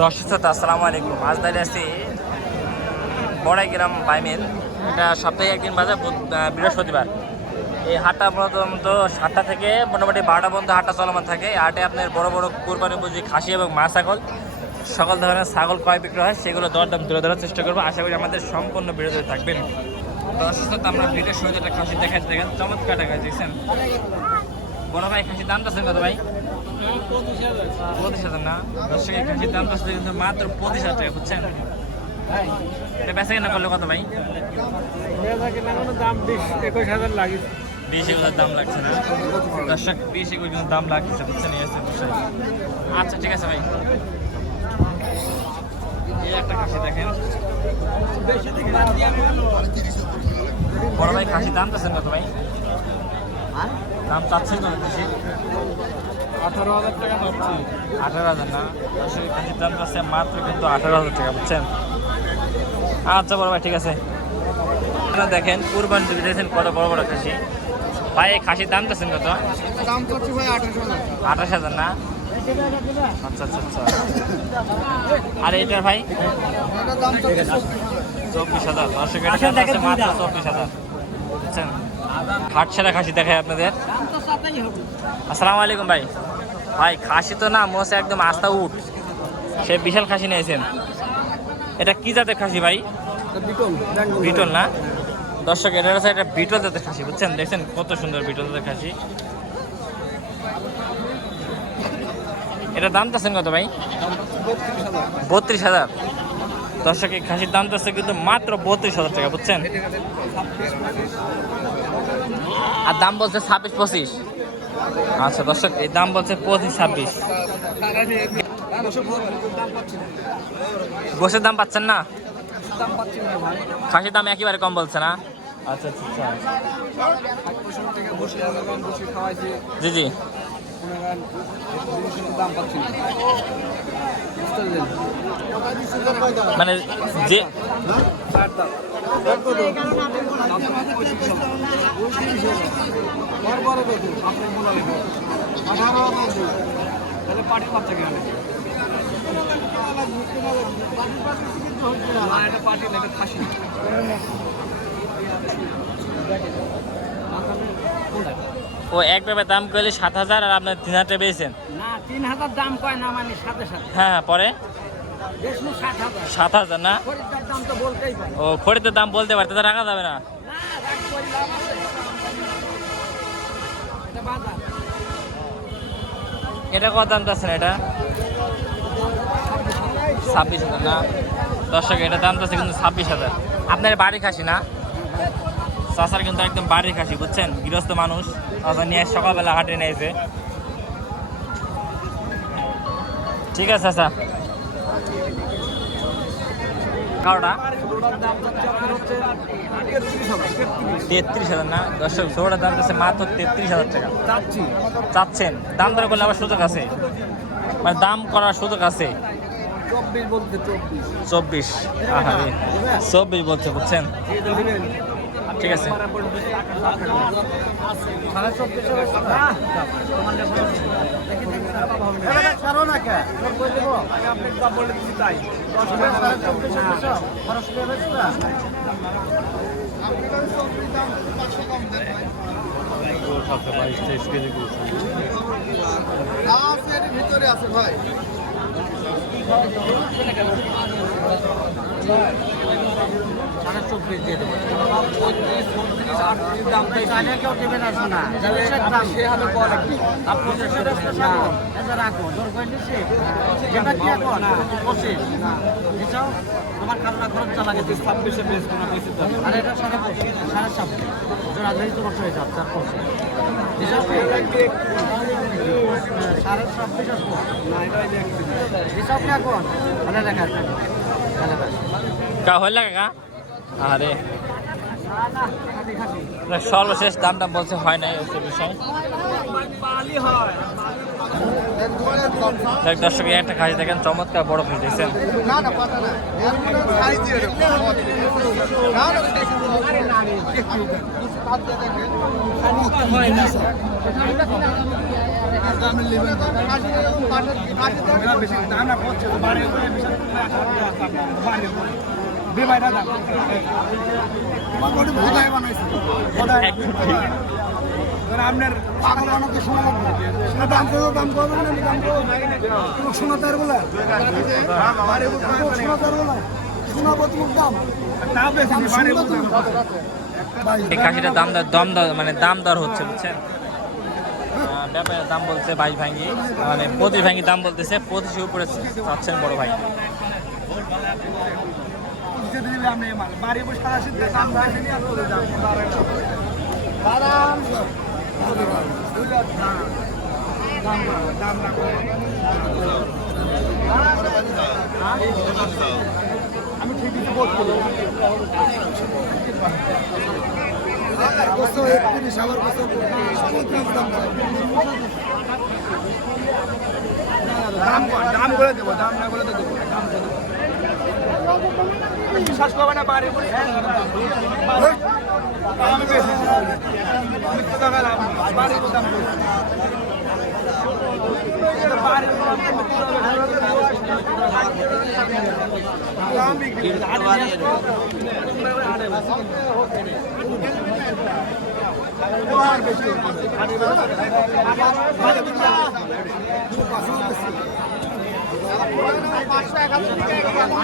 দর্শক শ্রোতা আসসালামু আলাইকুম। আজ দাঁড়িয়ে আছি বড়াইগ্রাম বাইমেল। এটা সপ্তাহে একদিন বাজার বৃহস্পতিবার। এই হাটটা প্রথমত 7টা থেকে মোটামুটি 12টা পর্যন্ত হাটটা চলমান থাকে। এই হাটে আপনার বড় বড় কোরবানি বুঝি খাসি এবং মা ছাগল সকল ধরনের ছাগল ক্রয় বিক্রয় হয়, সেগুলো দরদাম তুলে ধরার চেষ্টা করবো। আশা করি আমাদের সম্পূর্ণ বিরোধী থাকবেন। দর্শক শ্রোতা আমরা ভিডিও শুরুতে একটা খাসি দেখেন চমৎকার টাকা দেখছেন। বড় ভাই খাসির দাম চাচ্ছেন কত ভাই? 25,000 না? দর্শক এই খাসির দাম চাচ্ছে কিন্তু মাত্র 25,000 টাকা, বুঝছেন? এটা বেচা কেনা করলে কত ভাই? দাম 20-21,000 লাগে। 20-21,000 দাম লাগছে না দর্শক? 20-21,000 দাম লাগছে, বুঝছেন? আচ্ছা ঠিক আছে ভাই। এই একটা খাসি দেখেন বড় ভাই, খাসির দাম চাচ্ছেন কত ভাই? দাম চাচ্ছেন কত খাসি? 18,000 টাকা পাচ্ছি। 18,000 না? দর্শক খাসির দাম চাচ্ছে মাত্র কিন্তু 18,000 টাকা, বুঝছেন? আচ্ছা বড় ভাই ঠিক আছে। আপনারা দেখেন কুরবানি দিয়েছেন কত বড় বড় খাসি। ভাই এই খাসির দাম চাচ্ছেন কত? দাম করছি ভাই 28,000। 28,000 না? আচ্ছা আচ্ছা আচ্ছা। আর এইটার ভাই? এটার দাম করছি 24,000। দর্শক এটা দাম চাচ্ছে মাত্র 24,000, বুঝছেন? হাট সেরা খাসি দেখায় আপনাদের। আসসালামু আলাইকুম ভাই। ভাই খাসি তো না মোছে একদম আস্থা উঠ, সে বিশাল খাসি নিয়েছেন। এটা কি জাতের খাসি ভাই? বিটল না? দর্শক এটা হচ্ছে এটা বিটল জাতের খাসি, বুঝছেন? দেখছেন কত সুন্দর বিটল জাতের খাসি। এটার দাম চাচ্ছেন কত ভাই? 32,000। দর্শক এই খাসির দাম চাচ্ছে কিন্তু মাত্র 32,000 টাকা, বুঝছেন? আর দাম বলছে 26-25। আচ্ছা দর্শক এই দাম বলছে 25-26। গোশের দাম পাচ্ছেন না? খাসির দাম একেবারে কম বলছে না? আচ্ছা আচ্ছা জি জি। মানে যে ও এক ব্যাপার দাম করলে 7,000 আর আপনার 3,000 টাকা পেয়েছেন না, 3,000 দাম কয় না, মানে সাথে সাথে হ্যাঁ পরে 7,000। 7,000 না? খরিদ্দার দাম তো বলতেই পারে। ও খরিদের দাম বলতে পারতে তো রাখা যাবে না। না, রাগ করলাম আছে। এটা বাজার। এটা কত দাম চাচ্ছেন? এটা 26,000 না? দর্শক এটা দাম চাচ্ছে কিন্তু 26,000। আপনার বাড়ি খাসি না? চাচার কিন্তু একদম বাড়ির খাসি, বুঝছেন? গৃহস্থ মানুষ, চাচা নিয়ে সকালবেলা হাটে নিয়েছে। ঠিক আছে চাচা। কারোটা 33,000 না? দর্শক ছোটার দাম চাচ্ছে মাত্র 33,000 টাকা চাচ্ছেন। দাম দর করলে আবার সুযোগ আছে, মানে দাম করার সুযোগ আছে। 24 24 বলছে, বুঝছেন? ঠিক আছে। ভিতরে আছে ভাই। তোমার খাজনা খরচ চালা গেছে 26-এ বেশ কোনো বেশি দাম। আর এটা 26.5 জোড়াধরি তো বসে যাচ্ছে 4%। হিসাব সাড়ে 26 না, এটা হিসাব না কোন মানে লেখা আছে কা হইল কাকা? আরে সর্বশেষ দামটা বলছে হয় নাই, হচ্ছে বিষয়। দর্শক একটা খাসি দেখেন চমৎকার বড় খাসি দেখছেন। আপনার পাগল বানাতে শোনা লাগবে সেটা দাম করবো দাম করবো না দাম করবো শোনা তার বলে শোনা তার বলে শোনাবো তোমার দাম এই খাসিটার দাম দর হচ্ছে বুঝছেন। ব্যাপারের দাম বলছে 22 ভাঙ্গি, মানে 25 ভাঙ্গি দাম বলতেছে, 25 উপরে চাচ্ছেন বড় ভাই। আমি ঠিক কিছু বলছি দাম করে দেবো, দাম না করে দেবো, বিশ্বাস করবে না বাড়ি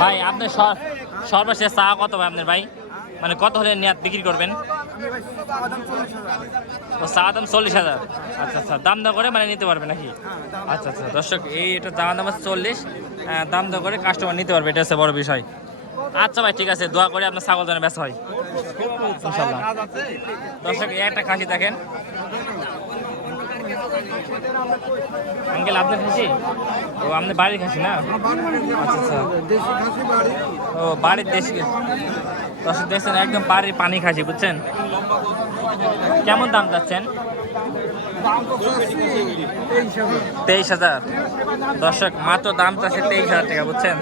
ভাই আপনার সর্বশেষ চা কত ভাই আপনার ভাই, মানে কত হলে নেট বিক্রি করবেন? ও চা দাম 40,000। আচ্ছা আচ্ছা, দাম দর করে মানে নিতে পারবে নাকি? আচ্ছা আচ্ছা দর্শক, এটা চা দাম আছে 40, দাম দর করে কাস্টমার নিতে পারবে, এটা হচ্ছে বড় বিষয়। আচ্ছা ভাই ঠিক আছে, দোয়া করে আপনার ছাগল যেন বেচা হয় ইনশাল্লাহ। দর্শক এই একটা খাসি দেখেন আঙ্কেল, আপনার খাসি? ও আপনার বাড়ির খাসি না? আচ্ছা আচ্ছা, ও বাড়ির দেশি। দর্শক দেখছেন একদম বাড়ির পানি খাসি বুঝছেন। কেমন দাম যাচ্ছেন? 23,000। দর্শক মাত্র দাম চাচ্ছে 23,000 টাকা বুঝছেন।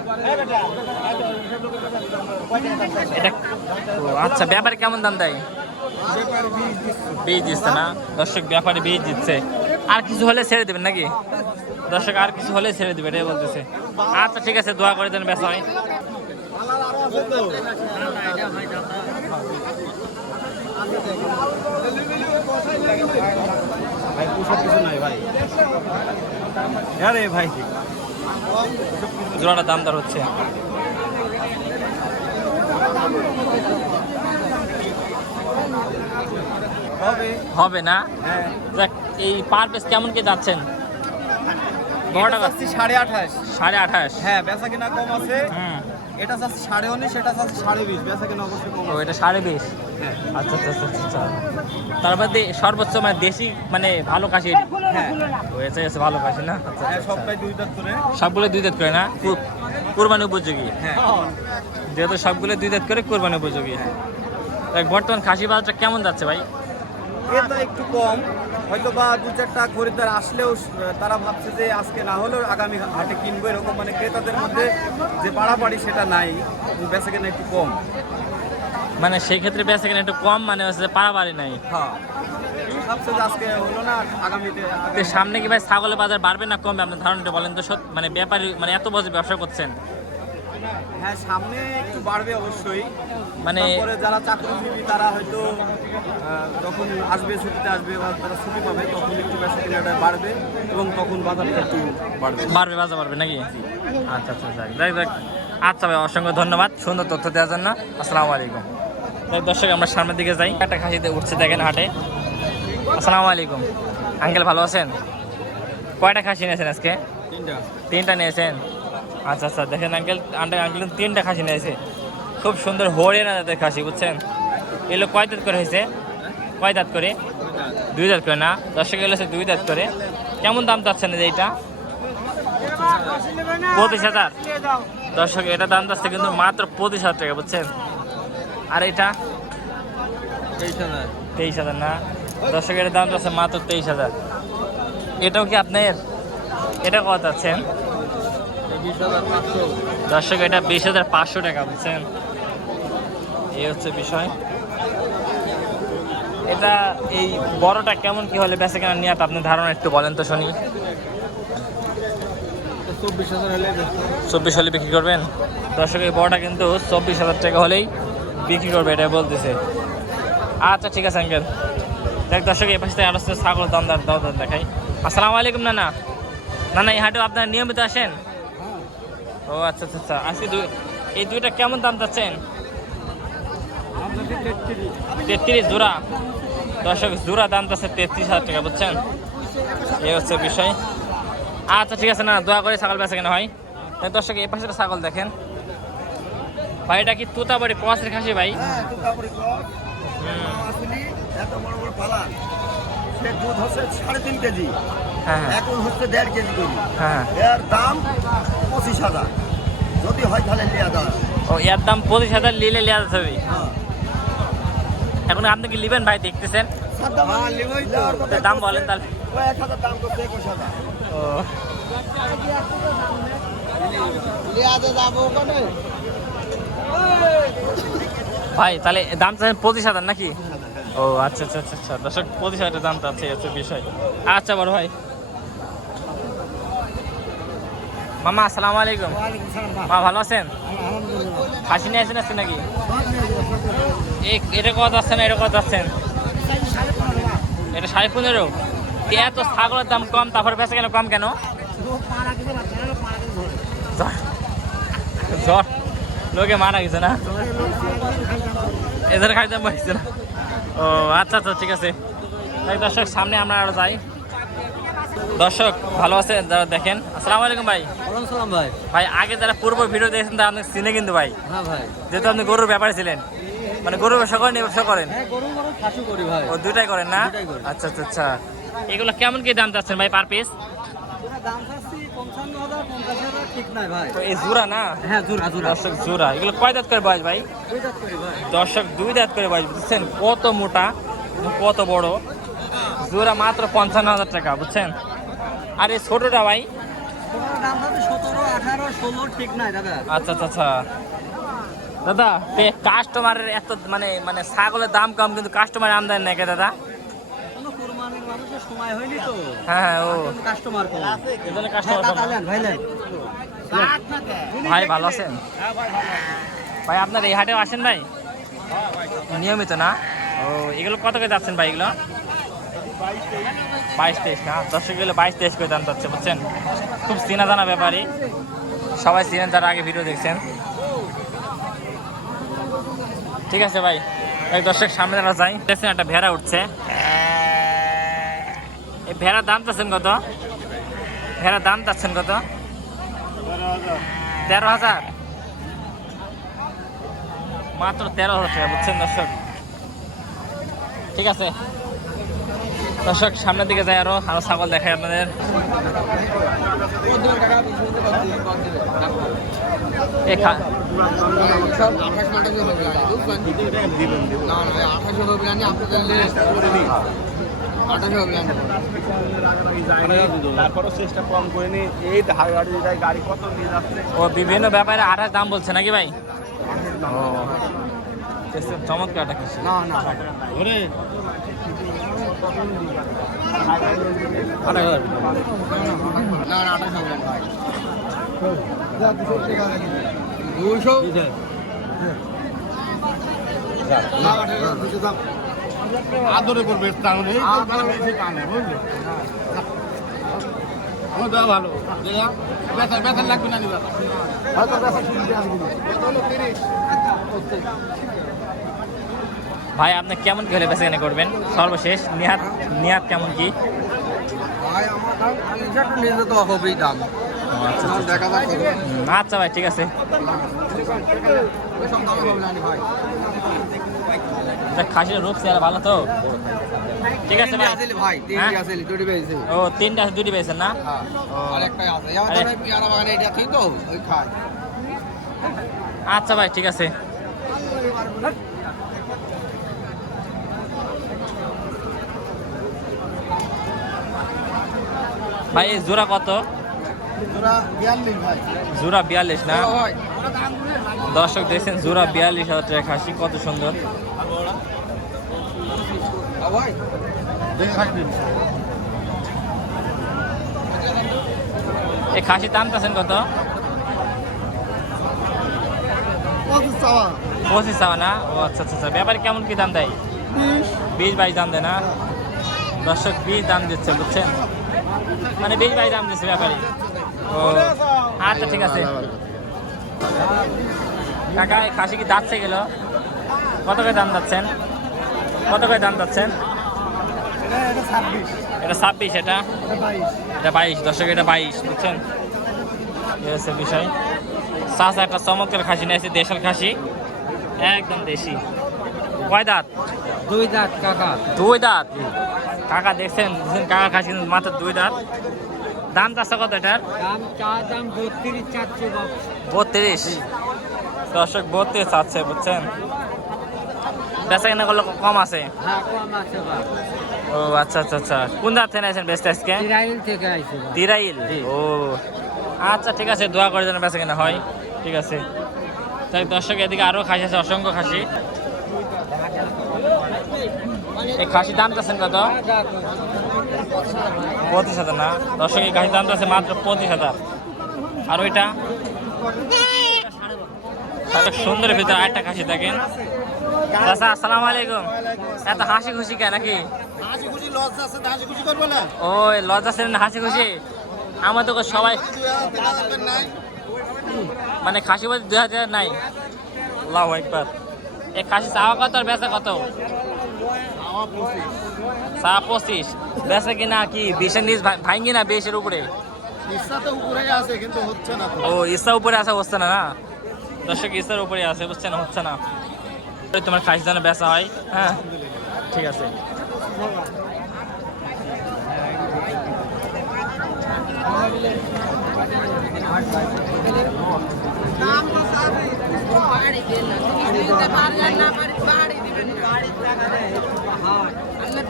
এটা আচ্ছা, ব্যাপারে কেমন দাম দেয়? বীজ দিচ্ছে না দর্শক, ব্যাপারে বীজ দিচ্ছে। আর কিছু হলে ছেড়ে দেবেন নাকি দর্শক? আর কিছু হলে ছেড়ে দেবে এটাই বলতেছে। আচ্ছা ঠিক আছে, দোয়া করে দেন বেচা হয়। ভাই পোষার কিছু নাই ভাই, আরে ভাই জোড়াটা দাম দর হচ্ছে। হবে না? দেখ এই পার পিস কেমন কি যাচ্ছেন? বড়টা 28.5। 28.5। হ্যাঁ, বেচা কিনা কম আছে। হুম, এটা চাচ্ছে 19.5, এটা চাচ্ছে 20.5, বেচা কিনা অবশ্যই কম ও আছে। এটা 20.5। আচ্ছা আচ্ছা আচ্ছা আচ্ছা। তারপরে সর্বোচ্চ মানে দেশি মানে ভালো কাশি হ্যাঁ হয়েছে, আছে ভালো কাশি না? আচ্ছা, হ্যাঁ, আচ্ছা, সবটাই 2 দাঁত করে। সবগুলো 2 দাঁত করে না? কুরবানি উপযোগী, হ্যাঁ যেহেতু সবগুলো 2 দাঁত করে কুরবানি উপযোগী। দেখ বর্তমান খাসি বাজারটা কেমন যাচ্ছে ভাই? এটা একটু কম, হয়তো বা 2-4টা খরিদ্দার আসলেও তারা ভাবছে যে আজকে না হলেও আগামী হাটে কিনবো, এরকম মানে ক্রেতাদের মধ্যে যে পাড়াপাড়ি সেটা নাই, বেচা কেনা একটু কম। মানে সেই ক্ষেত্রে বেচা কেনা একটু কম, মানে হচ্ছে পারাবাড়ি নাই। হ্যাঁ, ভাবছে যে আজকে হলো না, আগামীতে তো সামনে কি ভাই ছাগলের বাজার বাড়বে না কমবে? আপনার ধারণাটা বলেন তো। মানে ব্যাপারী মানে এত বছর ব্যবসা করছেন, হ্যাঁ সামনে একটু বাড়বে অবশ্যই। মানে তারপরে যারা চাকরিজীবী তারা হয়তো যখন আসবে, ছুটিতে আসবে বা তারা ছুটি পাবে, তখন একটু বেচা কেনাটা বাড়বে এবং তখন বাজারটা একটু বাড়বে। বাজার বাড়বে নাকি? আচ্ছা আচ্ছা, দেখ দেখ। আচ্ছা ভাই, অসংখ্য ধন্যবাদ সুন্দর তথ্য দেওয়ার জন্য। আসসালামু আলাইকুম। দর্শক আমরা সামনের দিকে যাই, একটা খাসিতে উঠছে দেখেন হাটে। আসসালামু আলাইকুম আঙ্কেল, ভালো আছেন? কয়টা খাসি নিয়েছেন আজকে? 3টা নিয়েছেন। আচ্ছা আচ্ছা, দেখেন আঙ্কেল আঙ্কেল 3টা খাসি নিয়েছে, খুব সুন্দর হরিয়ানা জাতের খাসি বুঝছেন। এগুলো কয় দাঁত করে হয়েছে? কয় দাঁত করে? 2 দাঁত করে না দর্শক, এগুলো হচ্ছে 2 দাঁত করে। কেমন দাম চাচ্ছেন যে এইটা? 25,000। দর্শক এটা দাম যাচ্ছে কিন্তু মাত্র 25,000 টাকা বুঝছেন। আর এটা 23,000 না দর্শক, এটার দাম যাচ্ছে মাত্র 23,000। এটাও কি আপনার? এটা কত চাচ্ছেন? দর্শক এটা 20,500 টাকা বুঝছেন। এই হচ্ছে বিষয়। এটা এই বড়টা কেমন কি হলে বেচা কেনা নিয়ে আপনি ধারণা একটু বলেন তো শুনি। 24,000 হলে 24 হলে বিক্রি করবেন? দর্শক এই বড়টা কিন্তু 24,000 টাকা হলেই বিক্রি করবে, এটা বলতেছে। আচ্ছা ঠিক আছে আঙ্কেল। দেখ দর্শক এই পাশে আরো ছাগল দামদার দেখাই। আসসালামু আলাইকুম নানা। নানা এই হাটে আপনারা নিয়মিত আসেন? ও আচ্ছা আচ্ছা আচ্ছা। আজকে এই দুইটা কেমন দাম চাচ্ছেন? 33 জোড়া। দর্শক জোড়া দাম চাচ্ছে 33,000 টাকা, বুঝছেন? এই হচ্ছে বিষয়। আচ্ছা ঠিক আছে না, দোয়া করে ছাগল বেচা কেন হয়। দর্শক এই পাশে ছাগল দেখেন ভাই, এটা কি তোতাবাড়ি ক্রসের খাসি ভাই? এত বড় বড় পালান, সে দুধ হচ্ছে 3.5 কেজি, হ্যাঁ এখন হচ্ছে 1.5 কেজি করে। হ্যাঁ। এর দাম 25,000, যদি হয় তাহলে লিয়া দাও। ও এর দাম 25,000 নিলে লিয়া যাবে। এখন আপনি কি লিবেন ভাই? দেখতেছেন দাম বলেন তাহলে। 1,000 দাম করতে 21,000। ও ভাই তাহলে দাম চাচ্ছেন 25,000 নাকি? ও আচ্ছা আচ্ছা আচ্ছা আচ্ছা। দর্শক 25,000 দাম চাচ্ছে, হচ্ছে বিষয়। আচ্ছা বড় ভাই। মামা আসসালামু আলাইকুম। মা ভালো আছেন? খাসি নিয়ে আসেন আজকে নাকি? এটা কত যাচ্ছেন? এটা কত যাচ্ছেন? এটা 15.5। এত ছাগলের দাম কম, তারপরে বেচা কেন কম কেন? জ্বর লোকে মারা গেছে না, এদের খাইতে পারছে না। ও আচ্ছা আচ্ছা ঠিক আছে। দর্শক সামনে আমরা আরো যাই। দর্শক ভালো আছে যারা দেখেন। আসসালামু আলাইকুম ভাই। সালাম ভাই। ভাই আগে যারা পূর্ব ভিডিও দেখেছেন তারা আপনাকে চিনে কিন্তু ভাই। হ্যাঁ ভাই। যেহেতু আপনি গরুর ব্যাপারে ছিলেন, মানে গরুর ব্যবসা করেন, ব্যবসা করেন? হ্যাঁ, গরু খাসি করি ভাই। ও দুইটাই করেন না? দুইটাই করি। আচ্ছা আচ্ছা আচ্ছা। এগুলো কেমন কি দাম চাচ্ছেন ভাই পার পিস? দাম চাচ্ছি 55,000, 50,000 ঠিক নাই ভাই। তো এই জোড়া না? হ্যাঁ জোড়া জোড়া। দর্শক জোড়া। এগুলো কয় দাঁত করে বয়স ভাই? 2 দাঁত করি ভাই। দর্শক 2 দাঁত করে বয়স, বুঝছেন কত মোটা এবং কত বড়। জোড়া মাত্র 55,000 টাকা, বুঝছেন? আর এই ছোটটা ভাই? ওটার দাম চাচ্ছি 17, 18, 16 ঠিক নাই দাদা। আচ্ছা আচ্ছা আচ্ছা। দাদা কাস্টমারের এত মানে মানে ছাগলের দাম কম কিন্তু কাস্টমারের আমদানি নাই কে দাদা? কোনো কুরবানির মানুষের সময় হয়নি তো। হ্যাঁ হ্যাঁ। ও কাস্টমার কম। এজন্য কাস্টমার কম। ভাই নেন। ভাই ভালো আছেন? ভাই আপনার এই হাটেও আসেন ভাই? নিয়মিত না? ও এগুলো কত করে যাচ্ছেন ভাই এগুলো? 22-23 না? দর্শক গেলে 22-23 করে দাম যাচ্ছে, বুঝছেন? খুব চেনা জানা ব্যাপারই, সবাই চিনেন যারা আগে ভিডিও দেখছেন। ঠিক আছে ভাই। এই দর্শক সামনে যারা যাই দেখছেন একটা ভেড়া উঠছে। এই ভেড়ার দাম চাচ্ছেন কত? ভেড়ার দাম চাচ্ছেন কত? 13,000। মাত্র 13,000 টাকা, বুঝছেন দর্শক? ঠিক আছে দর্শক সামনের দিকে যাই, আরো আরো ছাগল দেখাই আপনাদের। তারপরও চেষ্টা কম করে নি। এই গাড়ি কত নিয়ে যাচ্ছে। ও বিভিন্ন ব্যাপারে 28 দাম বলছে নাকি ভাই? ও চমৎকার একটা কিছু। না না ওরে 28,000 না না 28,000 ভাই। 200 আদরে করবে তাহলে এই বেশি কানে বুঝলি। আমার দেওয়া ভালো বেতন বেতন লাগবে না নিবা হয়তো বেতন শুনতে আসবে 30। ভাই আপনি কেমন কি হলে বেচা কেনা করবেন সর্বশেষ? নিহাত নিহাত কেমন কি? ভাই আমার দাম একটু নিয়ে যেতে হবেই দাম। আচ্ছা আচ্ছা। দেখা যাক আচ্ছা ভাই ঠিক আছে। খাসির রূপ চেহারা ভালো তো? ঠিক আছে ভাই। ভাই হ্যাঁ? 3টি আছে দুটি পেয়েছে। ও 3টা আছে, 2টি পেয়েছেন না? আরেকটাই আছে আরে। আমাদের পেয়ারা বাগানে এটা ঠিক তো ওই খায়। আচ্ছা ভাই ঠিক আছে। ভাই এই জোড়া কত? জোড়া 42 ভাই। জোড়া 42 না? ভাই দর্শক দেখছেন জোড়া 42,000 টাকা খাসি, কত সুন্দর। এই খাসির দাম চাচ্ছেন কত? 25 চাওয়া না? ও আচ্ছা আচ্ছা আচ্ছা। ব্যাপারে কেমন কি দাম দেয়? 20-22 দাম দেয় না? দর্শক 20 দাম দিচ্ছে, বুঝছেন? মানে 20-22 দাম দিচ্ছে ব্যাপারী। ও আচ্ছা ঠিক আছে কাকা। এই খাসি কি দাঁতছে গেল? কত করে দাম যাচ্ছেন? কত করে দাম যাচ্ছেন? এটা 26, এটা 22। দর্শক এটা 22, বুঝছেন? এই হচ্ছে বিষয়। চাচা একটা চমৎকার খাসি নিয়েছে, দেশাল খাসি, একদম দেশি। কয় দাঁত? 2 দাঁত কাকা। 2 দাঁত। কাকা দেখছেন কাকা খাসি মাত্র 2 দাঁত। দাম চাচ্ছে কত এটার? দাম 32 চাচ্ছে বাপ। 32। দর্শক 32 চাচ্ছে, বুঝছেন? বেচা কেনা করলে কম আছে? হ্যাঁ কম আছে বাপ। ও আচ্ছা আচ্ছা আচ্ছা। কোন দাঁত থেকে আছেন বেচতে আজকে? ইসরায়েল থেকে আইছে বাপ। তিরাইল। ও আচ্ছা ঠিক আছে, দোয়া করে যেন বেচা কেনা হয়। ঠিক আছে। তাই দর্শক এদিকে আরো খাসি আছে, অসংখ্য খাসি। এই খাসির দাম চাচ্ছেন কত? 25,000 না? দর্শক এই খাসির দাম আছে মাত্র 25,000। আর ওইটা সুন্দরের ভিতরে আরেকটা খাসি দেখেন। চাচা আসসালামু আলাইকুম। এত হাসি খুশি কে নাকি? ও লজ্জা ছিলেন না, হাসি খুশি? আমার তো সবাই মানে খাসি বলতে 2000 নাই। আল্লাহু আকবার। এই খাসি চাওয়া কত আর বেচা কত? 25। বেচা কিনা কি 20-এর নিচ ভাঙ্গি না 20-এর উপরে? ও ইচ্ছা উপরে আসা হচ্ছে না? না দর্শক ইচ্ছার উপরে আছে, বুঝছে না, হচ্ছে না। তোমার খাসি যেন বেচা হয়। হ্যাঁ ঠিক আছে।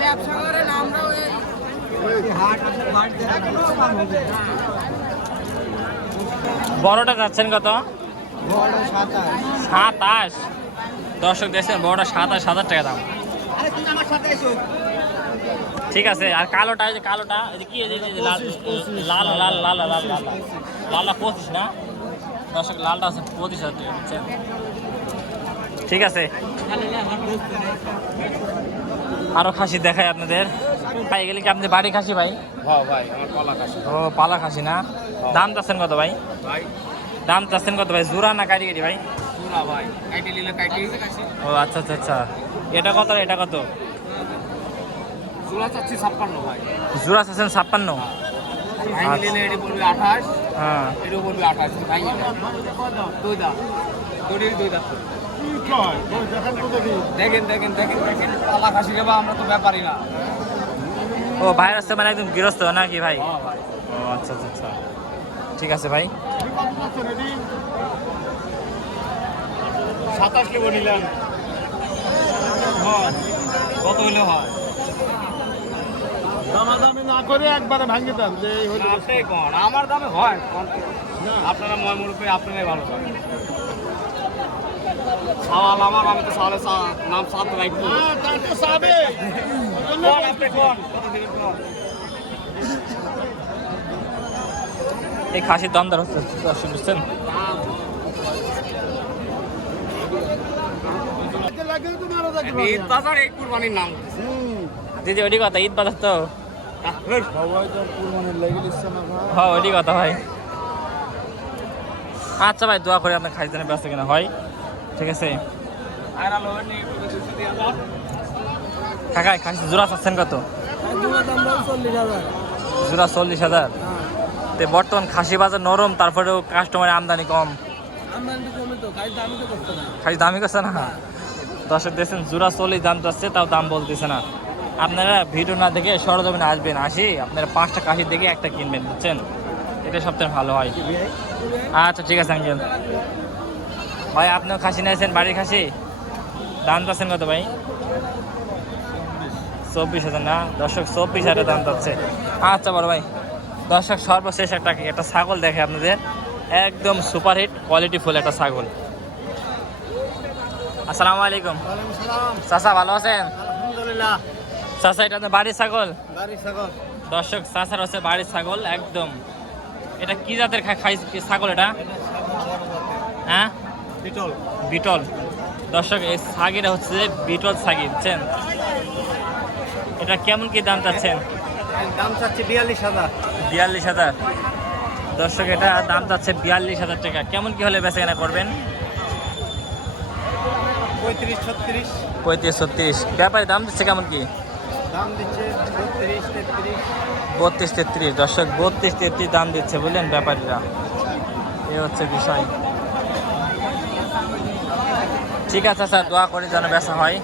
ব্যবসা করেন আমরাও বড়টা যাচ্ছেন কত? 27। দর্শক দেখছেন বড়টা 27,000 টাকা দাম। ঠিক আছে। আর কালোটা, এই যে কালোটা, এই যে কি, এই যে লাল লাল লাল লাল লাল লাল লালটা 25 না? দর্শক লালটা আছে 25,000 টাকা, বুঝছেন? ঠিক আছে। আরো খাসি দেখাই আপনাদের। ভাই এগুলি কি আপনি বাড়ি খাসি ভাই? হ্যাঁ ভাই, আমার পালা খাসি। ও পালা খাসি না? দাম চাচ্ছেন কত ভাই? দাম চাচ্ছেন কত ভাই? জোড়া না কাটি কাটি ভাই? পুরা ভাই, কাইটে নিলে কাইটে। ও আচ্ছা আচ্ছা আচ্ছা। এটা কত? এটা কত? জোড়া চাচ্ছি 56 ভাই। জোড়া চাচ্ছেন 56? ভাই নিলে এটি পড়বে 28, হ্যাঁ এটিও পড়বে 28। ভাই দুই দাঁত, দুই দাঁত। দেখেন দেখেন দেখেন দেখেন, পালা খাসি রে বা, আমরা তো ব্যাপারই না। ও ভাইয়ের আসছে মানে একদম গৃহস্থ নাকি ভাই? ও আচ্ছা আচ্ছা আচ্ছা। ঠিক আছে ভাই। 27 লিবো নিলেন। কত হইলে হয়? দামাদামি না করে একবারে ভাঙে দেন যে এই হলো। আপনি কোন আমার দামে হয়? আপনারা ময় মুরুপে আপনারাই ভালো করেন। সওয়াল আমার, আমি তো সওয়ালে নাম সাথ রাখবো। তার তো সাবে কোন আপনি কোন কত দিন কোন? এই খাসির দাম দর হচ্ছে 80, বুঝছেন? লাগে তো মারা যাবে। ঈদ বাজার এই কুরবানির নাম। দিদি ওটি কথা, ঈদ বাজার তো। সবাই তো কুরবানির লাগি লিখছে না ভাই। হ্যাঁ ওটি কথা ভাই। আচ্ছা ভাই, দোয়া করে আপনার খাসি জানে ব্যস্ত কিনা হয়। ঠিক আছে আর আলো নেই একটু বেশি দিয়ে দাও। কাকা খাসি জোড়া চাচ্ছেন কত? দুটো দাম 40,000। জোড়া 40,000। তো বর্তমান খাসি বাজার নরম, তারপরেও কাস্টমারের আমদানি কম। আমদানি কমে তো খাই দামি তো করতে না। খাসি দামি করছে না? দর্শক দেখছেন জোড়া 40 দাম চাচ্ছে, তাও দাম বলতেছে না। আপনারা ভিডিও না দেখে সরজমিনে আসবেন, আসি আপনারা 5টা খাসি দেখে একটা কিনবেন, বুঝছেন? এটা সবথেকে ভালো হয়। আচ্ছা ঠিক আছে আঙ্কেল। ভাই আপনিও খাসি নিয়েছেন, বাড়ির খাসি? দাম চাচ্ছেন কত ভাই? 24,000 না? দর্শক 24,000 দাম চাচ্ছে। আচ্ছা বড় ভাই, দর্শক সর্বশেষ একটা ছাগল দেখে আপনাদের, একদম সুপারহিট কোয়ালিটি ফুল একটা ছাগল। আসসালামু আলাইকুম। চাচা ভালো আছেন? আলহামদুলিল্লাহ। চাচা এটা আপনার বাড়ির ছাগল? বাড়ি ছাগল। দর্শক চাচার হচ্ছে বাড়ির ছাগল একদম। এটা কি জাতের খাই ছাগল এটা? হ্যাঁ বিটল। বিটল। দর্শক এই ছাগিটা হচ্ছে বিটল ছাগি, বুঝছেন? এটা কেমন কি দাম চাচ্ছেন? দাম চাচ্ছি 42,000। 42,000। দর্শক এটা দাম চাচ্ছে 42,000 টাকা। কেমন কি হলে বেচা কেনা করবেন? 35-36। 35-36। ব্যাপারে দাম দিচ্ছে কেমন কি? দাম দিচ্ছে 32-33। 32-33। দর্শক 32-33 দাম দিচ্ছে, বুঝলেন ব্যাপারীরা। এই হচ্ছে বিষয়। ঠিক আছে স্যার, দোয়া করি যেন বেচা হয়।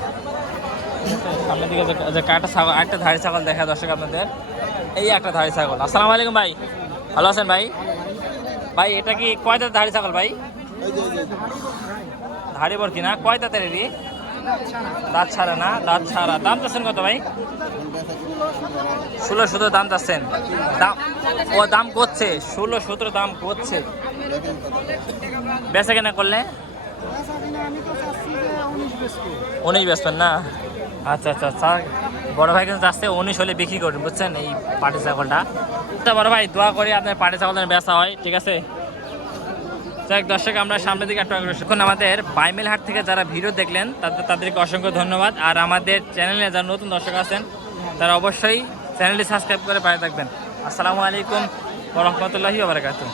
সামনের দিকে যে কাটা ছাগল, একটা ধাড়ি ছাগল দেখা দর্শক আপনাদের। এই একটা ধাড়ি ছাগল। আসসালামু আলাইকুম ভাই, ভালো আছেন ভাই? ভাই এটা কি কয় দাঁতের ধাড়ি ছাগল ভাই? ধাড়ি বর কিনা কয় দাঁতের এরই? দাঁত ছাড়া না? দাঁত ছাড়া। দাম চাচ্ছেন কত ভাই? 16-17 দাম চাচ্ছেন। দাম ও দাম করছে 16-17 দাম করছে। বেচা কেনা করলে 19 বেচবেন না? আচ্ছা আচ্ছা আচ্ছা। বড় ভাই কিন্তু আসছে 19 হলে বিক্রি করবেন, বুঝছেন এই পাটি ছাগলটা। তা বড় ভাই দোয়া করি আপনার পাটি ছাগল যেন বেচা হয়, ঠিক আছে? যাক দর্শক, আমরা সামনের দিকে একটা এখন আমাদের বাইমেল হাট থেকে যারা ভিডিও দেখলেন তাদেরকে অসংখ্য ধন্যবাদ। আর আমাদের চ্যানেলে যারা নতুন দর্শক আছেন তারা অবশ্যই চ্যানেলটি সাবস্ক্রাইব করে পাশে থাকবেন। আসসালামু আলাইকুম ওয়া রাহমাতুল্লাহি ওয়া বারাকাতুহু।